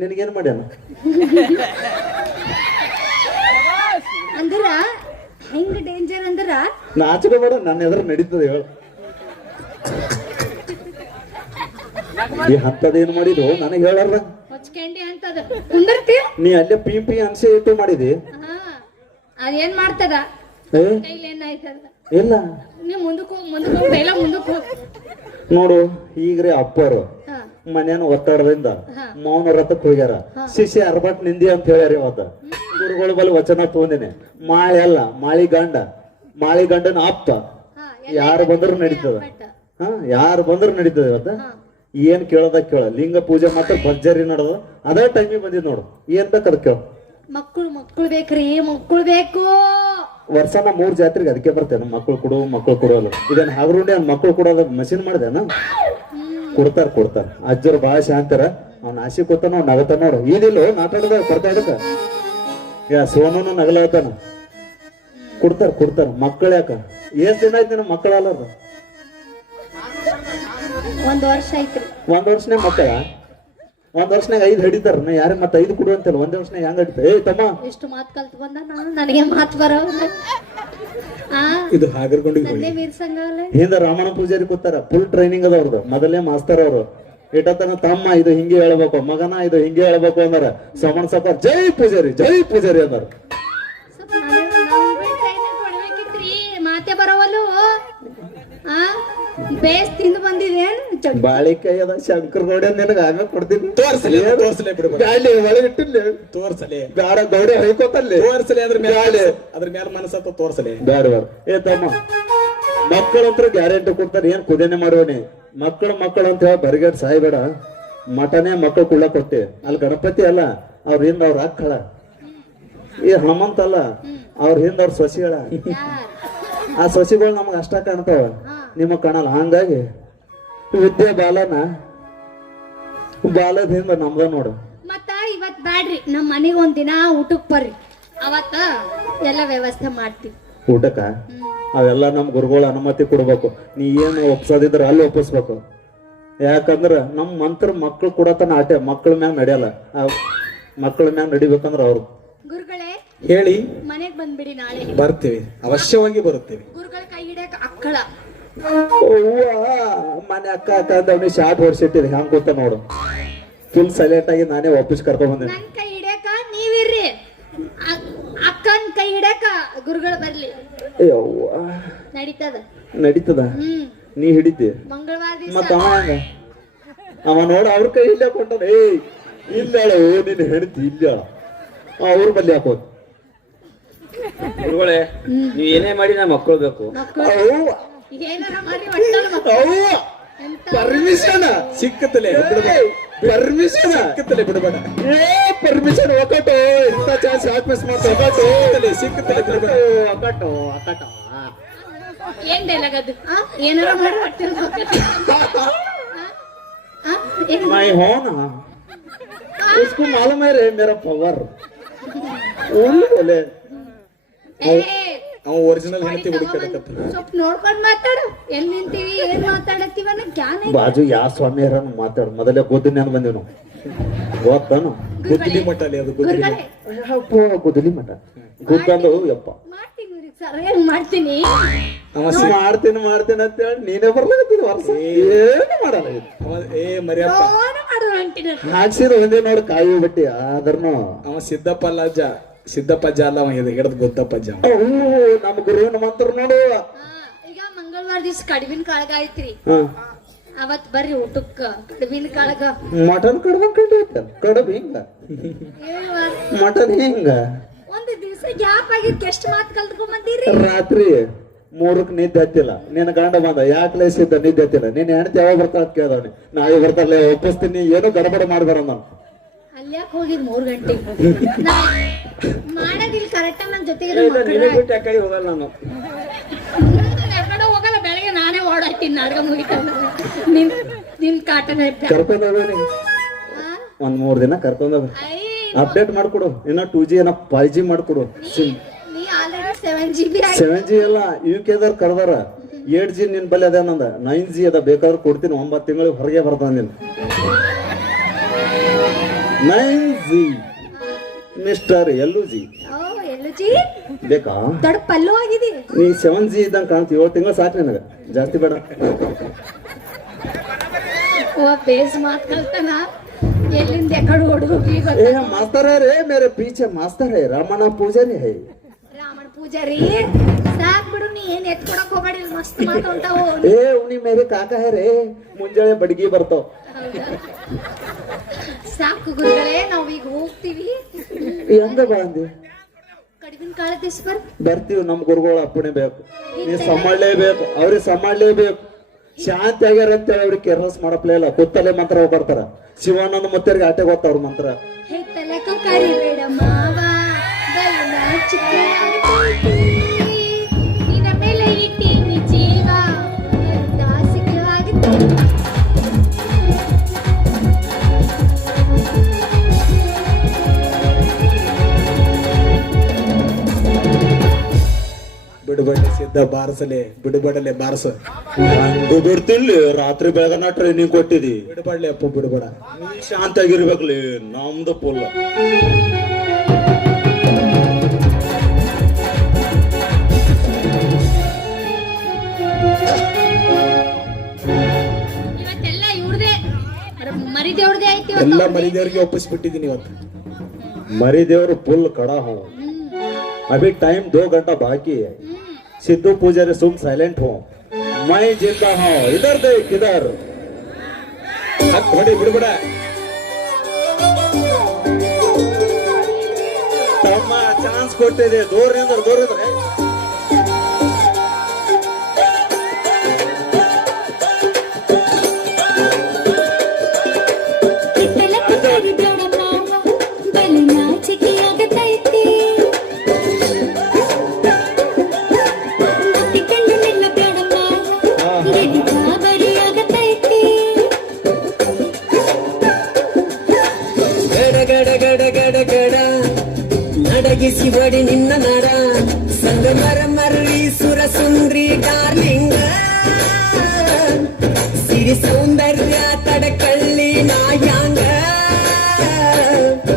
ನಿನಗೇನ್ ಮಾಡ್ಯಾನ ಅಂದ್ರ ಹೆಂಗ್ ಡೇಂಜರ್ ಅಂದ್ರ ನಾಚಿಕೆ ಬೇಡ ನನ್ನ ಎದುರು ನಡೀತದೆ ಹೇಳ ಈ ಹತ್ತದೇನ್ ಮಾಡಿದ್ರು ನನಗೆ ಹೇಳಾರ ಹೊಚ್ಕಂಡಿ ಅಂತದ ಕುಂದರ್ತಿ ನೀ ಅಲ್ಲೇ ಪಿ ಪಿ ಅನ್ಸೆ ಇಟ್ಟು ಮಾಡಿದಿ ಹಾ ಅದೇನ್ ಮಾಡ್ತದ ಏ ಕೈಲಿ ಏನಾಯ್ತದ ಇಲ್ಲ ನೀ ಮುಂದಕ್ಕೆ ಹೋಗ್ ಎಲ್ಲ ಮುಂದಕ್ಕೆ ಹೋಗ್ ನೋಡು ಈಗ್ರಿ ಅಪ್ಪರು ಹಾ ಮನೇನ ಒತ್ತಡದಿಂದ ಹಾ. ಮೌನ ರಥಕ್ಕೆ ಹೋಗ್ಯಾರ ಶಿಷ್ಯ ಅರ್ಬಟ್ ನಿಂದಿ ಅಂತ ಹೇಳ್ಯಾರ ಇವತ್ತ ಗುರುಗಳ ಬಲ್ ವಚನ ತಗೊಂಡಿನಿ ಮಾಳಿ ಅಲ್ಲ ಮಾಳಿ ಗಂಡನ ಅಪ್ಪ ಹಾ ಯಾರು ಬಂದ್ರು ನಡೀತದ ಬಟ್ ಹಾ ಯಾರು ಬಂದ್ರು ನಡೀತದ ಇವತ್ತ ಹಾ ಏನ್ ಕೇಳೋದ ಕೇಳ ಲಿಂಗ ಪೂಜೆ ಮಾತ್ರ ಭರ್ಜರಿ ನಡೆದ ಅದೇ ಟೈಮಿಗೆ ಬಂದಿದ್ ನೋಡು ಏನ್ ಬೇಕದ ಕೇಳ ಮಕ್ಕಳು ಬೇಕ್ರಿ ಮಕ್ಕಳು ಬೇಕು ವರ್ಷನ 3 ಜಾತ್ರೆಗೆ ಅದಕ್ಕೆ ಬರ್ತೇನೆ ಮಕ್ಕಳು ಕೊಡೋಲ್ಲ ಇದನ್ನ ಹಾಗ್ರುಂಡೆ ಮಕ್ಕಳು ಕೊಡೋದ ಮಷಿನ್ ಮಾಡ್ದೇನ ಕೊಡ್ತಾರ ಅಜ್ಜರು ಬಾಳ ಶಾಂತರ ಅವ್ನ ಆಸೆ ಕೂತಾನ ಅವ್ನ ನಗತಾನ ನೋಡು ಈದಿಲ್ಲ ಮಾತಾಡದ ಬರ್ತಾ ಇದಕ್ಕ ಯಾ ಸೋನನು ನಗಲಾತಾನ ಕೊಡ್ತಾರ ಮಕ್ಕಳ ಯಾಕ ಎಷ್ಟ್ ದಿನ ಆಯ್ತು ನಿನ್ನ ಮಕ್ಕಳಲ್ಲ ಒಂದ್ ವರ್ಷ ಐತ್ರಿ ಒಂದ್ ವರ್ಷನಾಗ ಮಕ್ಕಳ ಒಂದ್ ವರ್ಷನಾಗ 5 ಹಿಡಿತಾರ ನಾ ಯಾರ ಮತ್ತೆ 5 ಕೊಡು ಅಂತಲ್ಲ ಒಂದೇ ವರ್ಷನಾಗ ಹೆಂಗ್ ಹಿಡಿತ ಏ ತಮ್ಮ ಎಷ್ಟು ಮಾತು ಕಲ್ತ್ ಬಂದ ನನಗೆ ಮಾತು ಬರೋ ಇದು ಹಾಗರ್ಕೊಂಡು ನನ್ನೇ ಮೀರ್ಸಂಗಲ್ಲ ಹಿಂದ ರಾಮಣ ಪೂಜಾರಿ ಕೂತಾರ ಫುಲ್ ಟ್ರೈನಿಂಗ್ ಅದ ಅವ್ರದ್ದು ಮೊದಲೇ ಮಾಸ್ತರ್ ಅವರು ಇಟ್ಟತನ ತಮ್ಮ ಇದು ಹಿಂಗೆ ಹೇಳ್ಬೇಕು ಮಗನ ಇದು ಹಿಂಗೆ ಹೇಳ್ಬೇಕು ಅಂದಾರ ಸಮಣ ಸಫರ್ ಜೈ ಪೂಜಾರಿ ಅಂದಾರ ಕೊಡ್ಬೇಕಿತ್ರಿ ಮಾತೆ ಬರೋವಲ್ಲು ಬೇಸ್ ತಿಂದು ಬಂದಿದೇನ್ ಬಾಳಿಕಾಯಿ ಅದ ಶಂಕರ್ ಗೌಡ ನಿನಗ ಆಮೇಲೆ ಕೊಡ್ತೀನಿ ತೋರ್ಸಲಿ ಬ್ಯಾಳಿ ಒಳಗಿಟ್ಟಿಲ್ಲ ತೋರ್ಸಲಿ ಗಾಡ ಗೌಡೆ ಹೊಯ್ಕೋತಲ್ಲಿ ತೋರ್ಸಲಿ ಅದ್ರ ಮೇಲೆ ಮನಸ್ಸತ್ತ ತೋರ್ಸಲಿ ಬ್ಯಾಡ ಏ ತಮ್ಮ ಮಕ್ಕಳಂತ್ರ ಗ್ಯಾರಂಟಿ ಕೊಡ್ತಾರೆ ಏನ್ ಕುದೇನೆ ಮಾಡುವನಿ ಮಕ್ಕಳು ಅಂತ ಹೇಳಿ ಬರಿಗೇಟ್ ಸಾಯ್ಬೇಡ ಮಟನೇ ಮಕ್ಕಳು ಕುಳ್ಳ ಕೊಟ್ಟೆ ಅಲ್ಲಿ ಗಣಪತಿ ಅಲ್ಲ ಅವ್ರ ಹಿಂದ ಅವ್ರ ಅಕ್ಕಳ ಈ ಹನುಮಂತ ಅಲ್ಲ ಅವ್ರ ಹಿಂದ ಅವ್ರ ಸೊಸಿಗಳ ಆ ಸೊಸಿಗಳು ನಮಗ ಅಷ್ಟ ಕಾಣ್ತಾವ ನಿಮಗ್ ಕಾಣಲ್ಲ ಹಂಗಾಗಿ ವಿದ್ಯೆ ಬಾಲದ ಹಿಂದ ನಮ್ದ ನೋಡು ಮತ್ತ ಇವತ್ ಬ್ಯಾಡ್ರಿ ನಮ್ ಮನೆಗ್ ಒಂದಿನ ಊಟಕ್ ಬರ್ರಿ ಅವತ್ತ ಎಲ್ಲ ವ್ಯವಸ್ಥೆ ಮಾಡ್ತೀವಿ ಊಟಕ್ಕ ಅವೆಲ್ಲ ನಮ್ ಗುರುಗಳ ಅನುಮತಿ ಕೊಡ್ಬೇಕು ನೀ ಏನು ಒಪ್ಸೋದಿದ್ರ ಅಲ್ಲಿ ಒಪ್ಪಿಸ್ಬೇಕು ಯಾಕಂದ್ರ ನಮ್ ಮಂತ್ರ ಮಕ್ಳು ಕೊಡತನ ಆಟೆ ಮಕ್ಳ ಮ್ಯಾಗ ನಡೆಯಲ್ಲ ಮಕ್ಳ ಮ್ಯಾಗ ನಡಿಬೇಕಂದ್ರ ಅವ್ರು ಗುರುಗಳೇ ಹೇಳಿ ಮನೆಗ್ ಬಂದ್ಬಿಡಿ ನಾಳೆ ಬರ್ತೀವಿ ಅವಶ್ಯವಾಗಿ ಬರುತ್ತೇವೆ ಗುರುಗಳ ಕೈ ಹಿಡಿಯಕ್ ಅಕ್ಕಳ ಮನೆ ಅಕ್ಕ ಅಂತ ಅವ್ನಿಗೆ ಶಾರ್ಟ್ ಹೊಡ್ಸಿಟ್ಟಿದೆ ಹ್ಯಾಂಗ ಗೊತ್ತ ನೋಡು ಫುಲ್ ಸೈಲೆಂಟ್ ಆಗಿ ನಾನೇ ವಾಪಸ್ ಕರ್ಕೊಂಡ್ ಬಂದೆ ನನ್ ಕೈ ಹಿಡಿಯಕ ನೀವಿರ್ರಿ ಅಕ್ಕನ್ ಕೈ ಹಿಡಿಯಕ ಗುರುಗಳು ಬರ್ಲಿ ನಡೀತದ ನೀ ಹಿಡಿತಿ ಮಂಗಳವಾರ ಮತ್ತ ಅವ ಹಂಗ ಅವ ನೋಡ ಅವ್ರ ಕೈ ಇಲ್ಲ ಕೊಟ್ಟಾನ ಇಲ್ಲ ನೀನ್ ಹೆಣ್ತಿ ಇಲ್ಲ ಅವ್ರ ಬಲ್ಲಿ ಹಾಕೋದು ಗುರುಗಳೇ ನೀವ್ ಏನೇ ಮಾಡಿ ನಾ ಮಕ್ಕಳು ಬೇಕು ಏನಾರ ಮಾಡಿ ಒಟ್ಟಾರೆ ಪರ್ಮಿಷನ್ ಸಿಕ್ಕತ್ತಲೆ ಪರ್ಮಿಷನ್ ಸಿಕ್ಕತ್ತಲೆ ಬಿಡಬೇಡ ಪರ್ಮಿಷನ್ ಒಕ್ಕಟು ಇಂಥ ಚಾನ್ಸ್ ಯಾಕೆ ಮಿಸ್ ಮಾಡ್ತಾ ಸಿಕ್ಕತ್ತಲೆ ಬಿಡಬೇಡ ಒಕ್ಕಟು ಏನ್ ಡೈಲಾಗ್ ಅದು ಏನಾರ ಮಾಡಿ ಹೊಟ್ಟೆ मैं हो ना उसको मालूम है रे मेरा पावर बोले ಅವ ಒರಿಜಿನಲ್ ಹೆಂಡತಿ ಹುಡುಕಡಕತ್ತ ಸ್ವಲ್ಪ ನೋಡ್ಕೊಂಡ್ ಮಾತಾಡು ಎಲ್ಲಿ ನಿಂತೀವಿ ಏನ್ ಮಾತಾಡತ್ತೀವ ಅನ್ನೋ ಜ್ಞಾನ ಬಾಜು ಯಾವ ಸ್ವಾಮಿ ಹರನು ಮಾತಾಡು ಮೊದಲೇ ಗುದ್ದಿ ನಾನು ಬಂದೇವ್ ನಾವು ಗೊತ್ತಾನು ಗುದ್ದಲಿ ಮಠ ಅಲ್ಲಿ ಅದು ಗುದ್ದಲಿ ಮಠ. ಗುರುಗಳೇ ಗುದ್ದಲಿ ಮಠ ಗುದ್ದಂದು ಯಪ್ಪ ಮಾಡ್ತೀನಿ ಸರಿಯಾಗಿ ಮಾಡ್ತೀನಿ ಮಾಡ್ತೀನಿ ಅಂತ ಹೇಳಿ ನೀನೇ ಬರ್ಲಾಗತ್ತೀನಿ ವರ್ಷ ಏನು ಮಾಡಲ್ಲ ಅವ ಮರಿಯಪ್ಪ ಫೋನ್ ಮಾಡುವ ಅಂತೀನಿ ಹಾಕ್ಸಿದ ಒಂದೇ ನೋಡಿ ಕಾಯಿ ಬಿಟ್ಟಿ ಆದ್ರನು ಅವ ಸಿದ್ದಪ್ಪ ಅಜ್ಜ ಅಲ್ಲ ಅವ ಹಿಡಿದು ಗೊತ್ತಪ್ಪ ಅಜ್ಜ ನಮ್ಮ ಗುರುವಿನ ಮಂತ್ರ ನೋಡು ಈಗ ಮಂಗಳವಾರ ದಿವ್ಸ ಕಡಿವಿನ ಕಾಳಗ ಐತ್ರಿ ಅವತ್ ಬರ್ರಿ ಊಟಕ್ಕ ಕಡಿವಿನ ಕಾಳಗ ಮಟನ್ ಕಡ್ದಂಗ್ ಕಂಡಿರ್ತ ಕಡಬ್ ಹಿಂಗ ಮಟನ್ ಹಿಂಗ ಒಂದ್ ದಿವ್ಸ ಗ್ಯಾಪ್ ಆಗಿದ್ ಎಷ್ಟ್ ಮಾತ್ ಕಲ್ತ್ಕೊಂಡ್ ಬಂದಿರಿ ರಾತ್ರಿ 3ಕ್ಕೆ ನಿದ್ದೆ ಹತ್ತಿಲ್ಲ ನಿನ್ನ ಗಂಡ ಬಂದ ಯಾಕೆ ಸಿದ್ದ ನಿದ್ದೆ ಹತ್ತಿಲ್ಲ ನಿನ್ನ ಹೆಂಡತಿ ಯಾವಾಗ ಬರ್ತಾಳ ಅಂತ ಕೇಳ್ದವನಿ ನಾಳೆ ಬರ್ತಾರಲ್ಲ ಒಪ್ಪಿಸ್ತೀನಿ ಏನು ಗಡಬಡ ಮಾಡ್ಬೇಡ ನಾನು ಅಲ್ಯಾಕ್ ಹೋಗಿದ್ 3 ಗಂಟೆಗೆ ಮಾಡೋದಿಲ್ಲ ಕರೆಕ್ಟ್ ನನ್ ಜೊತೆಗೆ ಬಿಟ್ಟು ಯಾಕಡೆ ಹೋಗಲ್ಲ ನಾನು ಎಕಡೆ ಹೋಗಲ್ಲ ಬೆಳಗ್ಗೆ ನಾನೇ ಓಡಾಡ್ತೀನಿ ನಾಟಕ ಮುಗಿತ ನಿನ್ ಕಾಟನ ಕರ್ಕೊಂಡೋಗಿ ಒಂದ್ 3 ದಿನ ಕರ್ಕೊಂಡೋಗ ಅಪ್ಡೇಟ್ ಮಾಡ್ಕೊಡು ಇನ್ನ 2G ಏನ 5G ಮಾಡ್ಕೊಡು ನೀ ಆಲ್ರೆಡಿ 7GB 7G ಎಲ್ಲ UK ಕರ್ದಾರ 8G ನಿನ್ ಬಲ್ಲಿ ಅದ ನಂದ 9G ಅದ ಬೇಕಾದ್ರೆ ಕೊಡ್ತೀನಿ 9 ತಿಂಗಳಿಗೆ ಹೊರಗೆ ಬರ್ತಾನ ನೀನು 9G ಮಿಸ್ಟರ್ ಎಲ್ಲು ಜಿ ಓ ಎಲ್ಲುಜಿ ಬೇಕಾ ದೊಡ್ಡ ಪಲ್ಲು ಆಗಿದೆ. ನೀ 7G ಇದ್ದಂಗೆ ಕಾಣ್ತಿ 7 ತಿಂಗಳು ಸಾಕು ನನಗೆ ಜಾಸ್ತಿ ಬೇಡ ಓ ಬೇಸ್ ಮಾತ್ ಕಲ್ತಾನ ಎಲ್ಲಿಂದ ಯಾಕಡೆ ಓಡೋಗಿ ए मास्टर है रे मेरे पीछे मास्टर है रामना पूजारी है ರಾಮಣ ಪೂಜಾರಿ ಸಾಕ್ ಬಿಡು, ನೀ ಏನ್ ಎತ್ಕೊಡಕ್ ಹೋಗ್ಬೇಡಿ, ಮಸ್ತ್ ಮಾತಾಡ್ತಾವು. ए उन्हीं मेरे काका है रे ಮುಂಜಾನೆ ಬಡಗಿ ಬರ್ತಾವ ಸಾಕು ಗುರುಗಳೇ, ನಾವ್ ಈಗ ಹೋಗ್ತೀವಿ. ಎಂದ ಬಂದಿ ಕಡಿವಿನ ಕಾಳ ದಿಸ್ಬರ್ ಬರ್ತೀವಿ ನಮ್ ಗುರುಗಳ ಅಪ್ಪಣೆ ಬೇಕು ನೀ ಸಂಭಾಳಲೇಬೇಕು ಅವ್ರಿಗೆ ಸಂಭಾಳಲೇಬೇಕು ಶಾಂತಿ ಆಗ್ಯಾರ ಅಂತೇಳಿ ಅವ್ರಿಗೆ ಕೆರ್ಲಸ್ ಮಾಡಪ್ಲೇ ಇಲ್ಲ ಕೂತಲ್ಲೇ ಮಂತ್ರ ಬರ್ತಾರ ಶಿವಾನಂದ ಮತ್ತವ್ರಿಗೆ ಆಟೆ ಗೊತ್ತವ್ರ ಮಂತ್ರ ಹೆತ್ತಲಕ ಕರಿಬೇಡ ಮಾವ ಬಲ್ಲ ಚಿಕ್ಕ ನಿನ್ನ ಮೇಲೆ ಇಟ್ಟೀನಿ ಜೀವ ದಾಸಿಕವಾಗಿತ್ತು. ಬಿಡುಬಡ್ಲೆ ಸಿದ್ಧ ಬಾರಸಲೆ ಬಿಡುಬಡಲೆ ಬಾರಸ ಹಂಗು ಬಿಡ್ತಿಲ್ಲಿ ರಾತ್ರಿ ಬೆಳಗನ ಟ್ರೈನಿಂಗ್ ಕೊಟ್ಟಿದಿ ಬಿಡುಬಡ್ಲೆ ಅಪ್ಪ ಬಿಡುಬಡ. ನೀ ಶಾಂತಿ ಆಗಿರ್ಬೇಕ್ಲಿ ನಮ್ದು ಪುಲ್ಲ ಇವತ್ತೆಲ್ಲ ಇವ್ರದೇ ಮರಿ ದೇವ್ರದೇ ಆಯ್ತು ಇವತ್ತು. ಎಲ್ಲ ಮರಿದೇವ್ರಿಗೆ ಒಪ್ಪಿಸ್ಬಿಟ್ಟಿದೀನಿ ಇವತ್ತು. मरी देवर फुल खड़ा हूँ अभी टाइम 2 घंटा बाकी है सिद्धू पुजारी तुम साइलेंट हो मैं जिंदा हूँ इधर देख इधर ಹತ್ ಹೊಡಿ ಬಿಡುಬಡ. ತಮ್ಮ ಚಾನ್ಸ್ ಕೊಟ್ಟಿದೆ ದೂರ ಇದ್ರೆ ನಡಗಿಸಿ ಬಡಿ ನಿನ್ನ ನರ ಸಂಗ ಮರ ಮರಳಿ ಸುರ ಸುಂದ್ರಿ ಡಾರ್ಲಿಂಗ ಸಿರಿ ಸೌಂದರ್ಯ ತಡಕಳ್ಳಿ ನಾಯಾಂಗ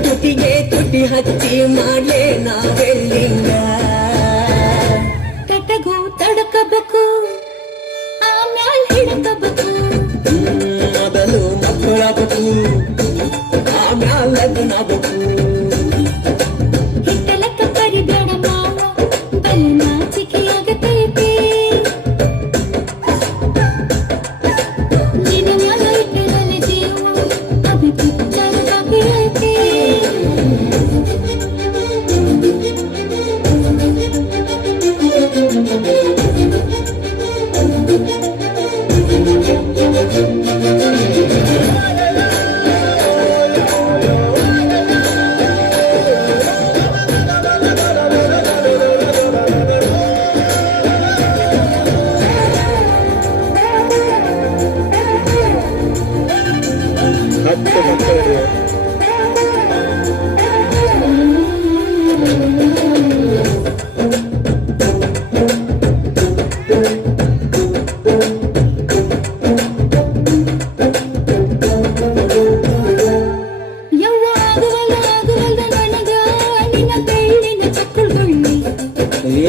ತುಟಿಗೆ ತುಟಿ ಹಚ್ಚಿ ಮಾಡ್ಲೆ ನಾವೆಲ್ಲಿಂಗ ಕಟಗು ತಡಕಬೇಕು ಆಮ್ಯಾಲ್ ಹಿಡಕಬೇಕು ಮೊದಲು ಮಕ್ಕಳಾಗಬೇಕು ಆಮ್ಯಾಲ್ ಲಗ್ನಾಗಬೇಕು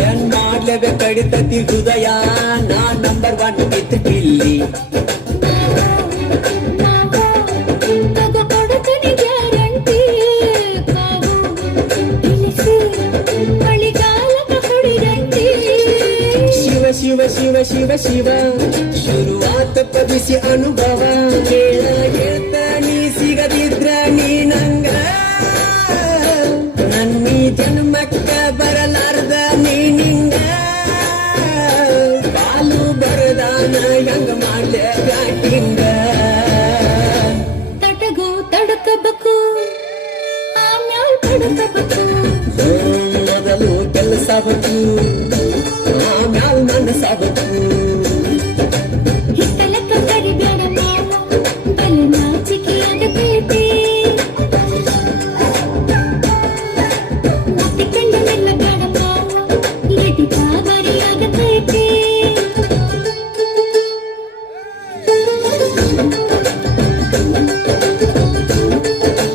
ಏನ್ ಮಾಡ್ಲೇಬೇಕು ಕಡಿತತಿ ಹೃದಯ ನಾ ನಂಬರ್ 1 ಕಿತ್ತು ಕಿಲ್ಲಿ ಶಿವ ಶಿವ ಶಿವ ಶಿವ ಶಿವ ಶುರುವಾತ ಪದಿಸಿ ಅನುಭವ ಕೇಳ ಹೇಳ್ತ ನೀ ಸಿಗದಿದ್ರ ನೀ ನಂಗ ನನ್ನೀ ಜನ್ಮಕ್ಕ ಬರಲಾರ್ದ ನೀನಿಂಗ ಬಾಲು ಬರದಾನ ಹೆಂಗ ಮಾಡ್ಲೆ ಬ್ಯಾಟಿಂಗ ತಟಗು ತಡಕಬೇಕು ಆಮ್ಯಾಲ್ ತಡಕಬೇಕು ಮೊದಲು ಕೆಲಸ ಬೇಕು